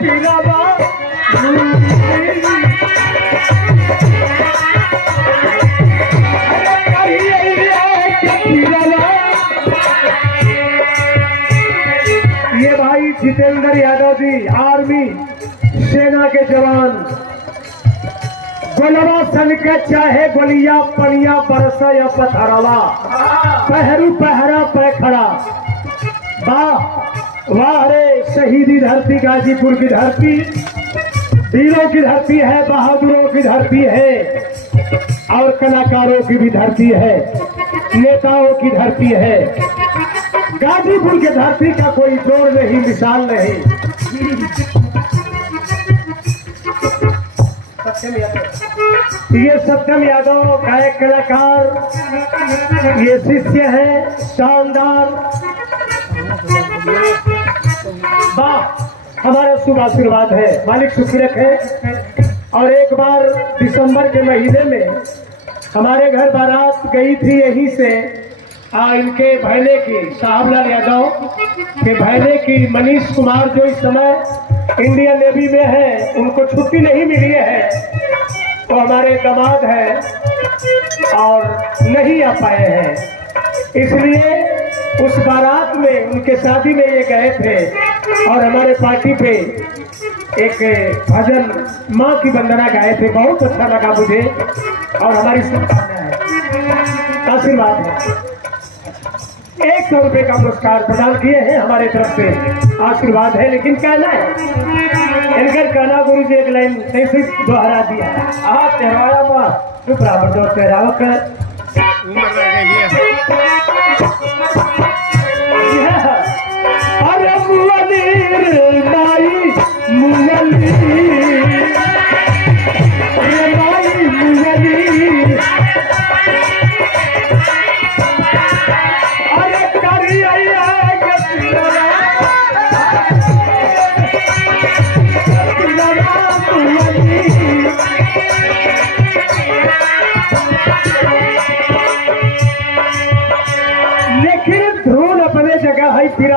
पीरावा ये भाई जितेंद्र यादव जी आर्मी सेना के जवान गोलवा सन के चाहे गोलिया पनिया बरसा या पथरावा पहरू पहरा पैखड़ा वाह वाह रे शहीदी धरती गाजीपुर की धरती वीरों की धरती है बहादुरों की धरती है और कलाकारों की भी धरती है नेताओं की धरती है गाजीपुर की धरती का कोई जोड़ नहीं मिसाल नहीं। ये सत्यम यादव गायक कलाकार ये शिष्य है शानदार वाह हमारा शुभ आशीर्वाद है मालिक सुखी रखे। और एक बार दिसंबर के महीने में हमारे घर बारात गई थी यहीं से इनके भैले की साहबलाल यादव के भैले की मनीष कुमार जो इस समय इंडियन नेवी में है उनको छुट्टी नहीं मिली है तो हमारे दामाद हैं और नहीं आ पाए हैं इसलिए उस बारात में उनके शादी में ये गए थे और हमारे पार्टी पे एक भजन माँ की वंदना गाए थे बहुत अच्छा लगा मुझे और हमारी शुभकामनाएं है आशीर्वाद है। 100 रुपए का पुरस्कार प्रदान किए हैं हमारे तरफ से आशीर्वाद है लेकिन कहना है इनकर कहना गुरु जी एक लाइन सही दोहरा दिया आप चढ़वाया माँ तो बराबर दो चढ़ाव कर अरे मुअलीर माई मुअली जगह है फिर